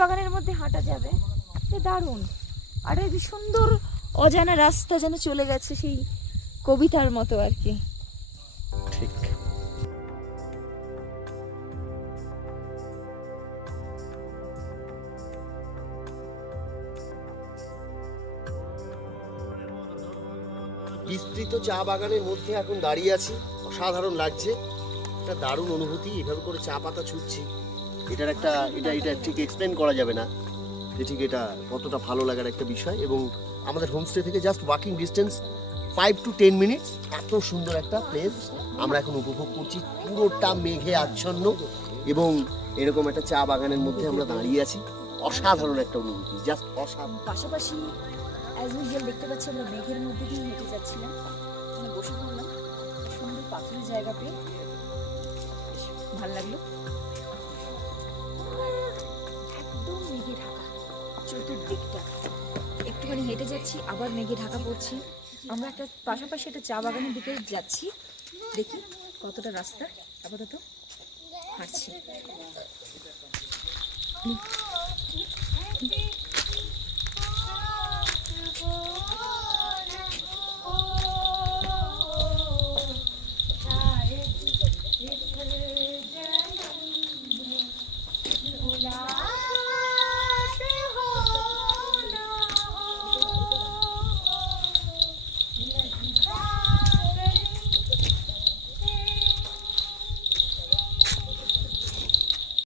বাগানের মধ্যে হাঁটা যাবে, দারুণ। আর এই সুন্দর অজানা রাস্তা যেন চলে গেছে সেই কবিতার মতো আর কি। ঠিক। বিস্তৃত চা বাগানের মধ্যে এখন দাঁড়িয়ে আছি, অসাধারণ লাগছে, একটা দারুণ অনুভূতি। এভাবে করে চা পাতা ছুটছি, এটার একটা এটা ঠিক এক্সপ্লেন করা যাবে না যে ঠিক এটা কতটা ভালো লাগার একটা বিষয়। এবং আমাদের হোমস্টে থেকে just walking distance 5 to 10 minutes. এত সুন্দর একটা প্লেস আমরা এখন উপভোগ করছি, পুরোটা মেঘে আচ্ছন্ন এবং এরকম একটা চা বাগানের মধ্যে আমরা দাঁড়িয়ে আছি। অসাধারণ একটা অনুভূতি, জাস্ট অসাধারণ। পাশাপাশি অ্যাজ ইউজুয়াল দেখতে পাচ্ছি আমরা মেঘের মধ্যে দিয়ে হেঁটে যাচ্ছিলাম, বসে পড়লাম সুন্দর পাখির জায়গা পেয়ে, ভালো লাগলো। একদম মেঘে ঢাকা চতুর্দিকটা, একটুখানি হেঁটে যাচ্ছি আবার মেঘে ঢাকা পড়ছে। আমরা একটা পাশাপাশি একটা চা বাগানের দিকে যাচ্ছি, দেখি কতটা রাস্তা আপাতত হাঁটছি।